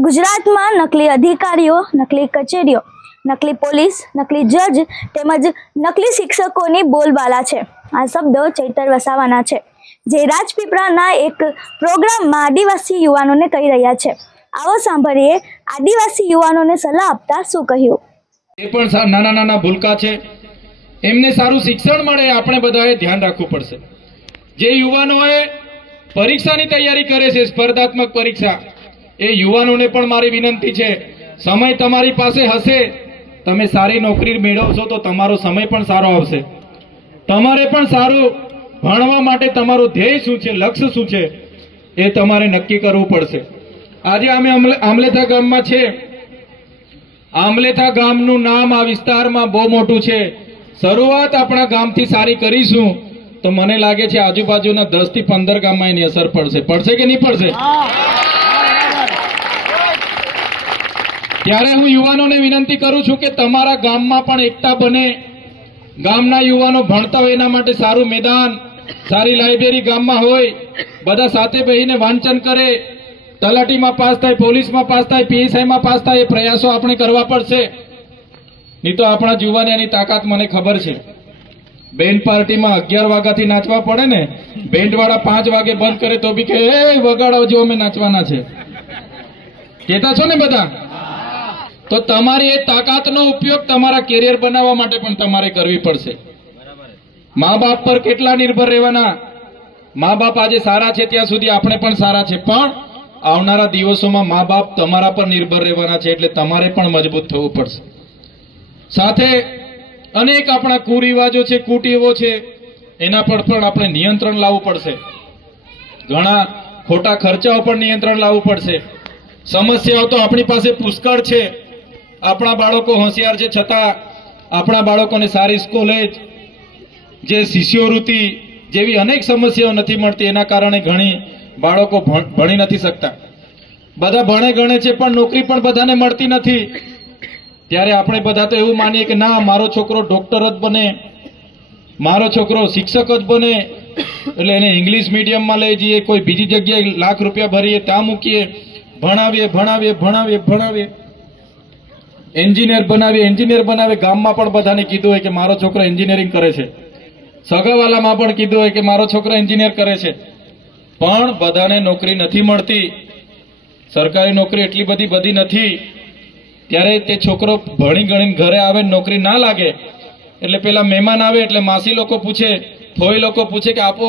ગુજરાતમાં નકલી અધિકારીઓ નકલી કચેરીઓ નકલી પોલીસ નકલી જજ તેમજ નકલી શિક્ષકોની બોલબાલા છે આ શબ્દો ચૈતર વસાવાના છે જે રાજપીપળાના એક પ્રોગ્રામમાં આદિવાસી યુવાનોને કહી રહ્યા છે આવો સાંભળીએ આદિવાસી યુવાનોને સલાહ આપતા શું કહ્યું એ પણ નાના નાના ભૂલકા છે એમને સારું શિક્ષણ મળે આપણે બધાએ ધ્યાન રાખવું પડશે જે યુવાનોએ પરીક્ષાની તૈયારી કરે છે સ્પર્ધાત્મક પરીક્ષા એ યુવાનોને પણ મારી વિનંતી છે સમય તમારી પાસે હશે તમે સારી નોકરી મેળવશો તો તમારો સમય પણ સારો આવશે તમારે પણ સારું ભણવા માટે તમારું ધ્યેય શું છે લક્ષ્ય શું છે એ તમારે નક્કી કરવું પડશે આજે અમે આમલેથા ગામમાં છે આમલેથા ગામનું નામ આ વિસ્તારમાં બહુ મોટું છે શરૂઆત આપણા ગામથી સારી કરીશું તો મને લાગે છે આજુબાજુના દસ થી પંદર ગામમાં એની અસર પડશે પડશે કે નહીં પડશે ત્યારે હું યુવાનોને વિનંતી કરું છું કે તમારા ગામમાં પણ એકતા બને ગામના યુવાનો ભણતા હોય એના માટે સારું મેદાન સારી લાઇબ્રેરી ગામમાં હોય બધા સાથે બેહીને વાંચન કરે તલાટીમાં પાસ થાય પોલીસમાં પાસ થાય પીએસઆઈમાં પાસ થાય એ પ્રયાસો આપણે કરવા પડશે નહીં તો આપણા યુવાન એની તાકાત મને ખબર છે બેન્ડ પાર્ટીમાં અગિયાર વાગ્યાથી નાચવા પડે ને બેન્ડવાળા પાંચ વાગે બંધ કરે તો બી કે એ વગાડો જો અમે નાચવાના છે કહેતા છો ને બધા તો તમારી એ તાકાતનો ઉપયોગ તમારા કેરિયર બનાવવા માટે પણ તમારે કરવી પડશે મા બાપ પર કેટલા નિર્ભર રહેવાના મા બાપ આજે સારા છે ત્યાં સુધી આપણે પણ સારા છે પણ આવનારા દિવસોમાં મા બાપ તમારા પર નિર્ભર રહેવાના છે એટલે તમારે પણ મજબૂત થવું પડશે સાથે અનેક આપણા કુરિવાજો છે કુટીઓ છે એના પર પણ આપણે નિયંત્રણ લાવવું પડશે ઘણા ખોટા ખર્ચાઓ પર નિયંત્રણ લાવવું પડશે સમસ્યાઓ તો આપણી પાસે પુષ્કળ છે આપણા બાળકો હોશિયાર છે છતાં આપણા બાળકોને સારી કોલેજ જે શિષ્યવૃત્તિ જેવી અનેક સમસ્યાઓ નથી મળતી એના કારણે ઘણી બાળકો ભણી નથી શકતા બધા ભણે ગણે છે પણ નોકરી પણ બધાને મળતી નથી ત્યારે આપણે બધા તો એવું માનીએ કે ના મારો છોકરો ડોક્ટર જ બને મારો છોકરો શિક્ષક જ બને એટલે એને ઇંગ્લિશ મીડિયમમાં લઈ જઈએ કોઈ બીજી જગ્યાએ લાખ રૂપિયા ભરીએ ત્યાં મૂકીએ ભણાવીએ ભણાવીએ ભણાવીએ ભણાવીએ એન્જિનિયર બનાવી એન્જિનિયર બનાવે ગામમાં પણ બધાને કીધું હોય કે મારો છોકરો એન્જિનિયરિંગ કરે છે સગાવાલામાં પણ કીધું હોય કે મારો છોકરો એન્જિનિયર કરે છે પણ બધાને નોકરી નથી મળતી સરકારી નોકરી એટલી બધી બધી નથી ત્યારે તે છોકરો ભણી ગણીને ઘરે આવે નોકરી ના લાગે એટલે પેલા મહેમાન આવે એટલે માસી લોકો પૂછે ફોઈ લોકો પૂછે કે આપો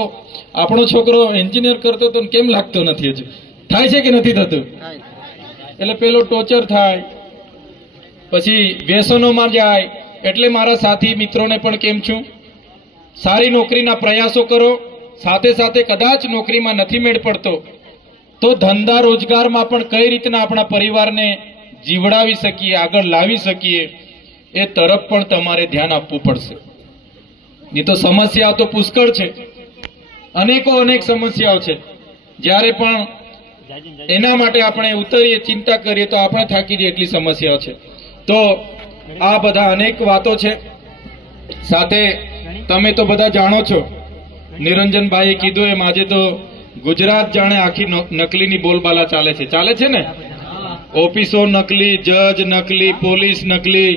આપણો છોકરો એન્જિનિયર કરતો તો કેમ લાગતો નથી હજુ થાય છે કે નથી થતું એટલે પેલો ટોચર થાય પછી વ્યસનોમાં જાય એટલે મારા સાથી મિત્રોને પણ કેમ છું સારી નોકરીના પ્રયાસો કરો સાથે સાથે કદાચ નોકરીમાં નથી મેળ પડતો તો ધંધા રોજગારમાં પણ કઈ રીતના આપણા પરિવારને જીવડાવી શકીએ આગળ લાવી શકીએ એ તરફ પણ તમારે ધ્યાન આપવું પડશે એ તો સમસ્યાઓ તો પુષ્કળ છે અનેકો અનેક સમસ્યાઓ છે જ્યારે પણ એના માટે આપણે ઉતરીએ ચિંતા કરીએ તો આપણે થાકી જઈએ એટલી સમસ્યાઓ છે તો આ બધા અનેક વાતો છે સાથે તમે તો બધા જાણો છો નિરંજનભાઈએ કીધું એમ આજે તો ગુજરાત જાણે આખી નકલીની બોલબાલા ચાલે છે ચાલે છે ને ઓફિસો નકલી જજ નકલી પોલીસ નકલી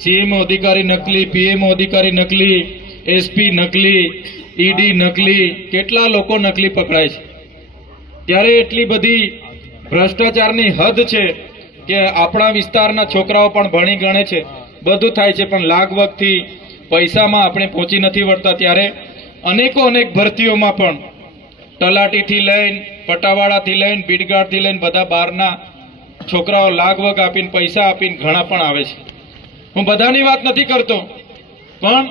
સીએમઓ અધિકારી નકલી પીએમઓ અધિકારી નકલી એસપી નકલી ઈડી નકલી કેટલા લોકો નકલી પકડાય છે ત્યારે એટલી બધી ભ્રષ્ટાચારની હદ છે કે આપણા વિસ્તારના છોકરાઓ પણ ભણી ગણે છે બધું થાય છે પણ લાગવગથી પૈસામાં આપણે પહોંચી નથી વળતા ત્યારે અનેકો અનેક ભરતીઓમાં પણ તલાટીથી લઈને પટાવાળાથી લઈને બીડગાડથી લઈને બધા બહારના છોકરાઓ લાગવગ આપીને પૈસા આપીને ઘણા પણ આવે છે હું બધાની વાત નથી કરતો પણ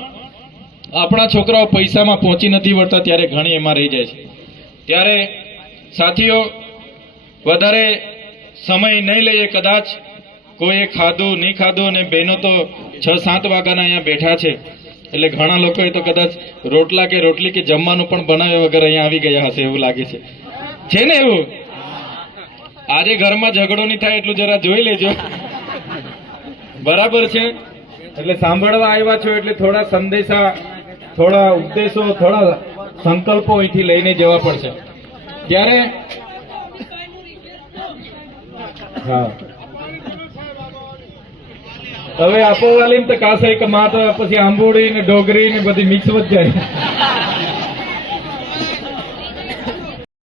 આપણા છોકરાઓ પૈસામાં પહોંચી નથી વળતા ત્યારે ઘણી એમાં રહી જાય છે ત્યારે સાથીઓ વધારે સમય નહીં લઈએ કદાચ કોઈએ ખાધું નહીં ખાધું અને બહેનો તો છ સાત વાગ્યાના અહીંયા બેઠા છે એટલે ઘણા લોકોએ તો કદાચ રોટલા કે રોટલી કે જમવાનું પણ બનાવ્યા વગર અહીંયા આવી ગયા હશે એવું લાગે છે છે ને એવું આજે ઘરમાં ઝઘડો નહીં થાય એટલું જરા જોઈ લેજો બરાબર છે એટલે સાંભળવા આવ્યા છો એટલે થોડા સંદેશા થોડા ઉપદેશો થોડા સંકલ્પો અહીંથી લઈને જવા પડશે ત્યારે હા હવે આપો વાલી ને તો કાસે એક માતા પછી આંબોડી ને ડોગરી ને બધી મિક્સ જ જાય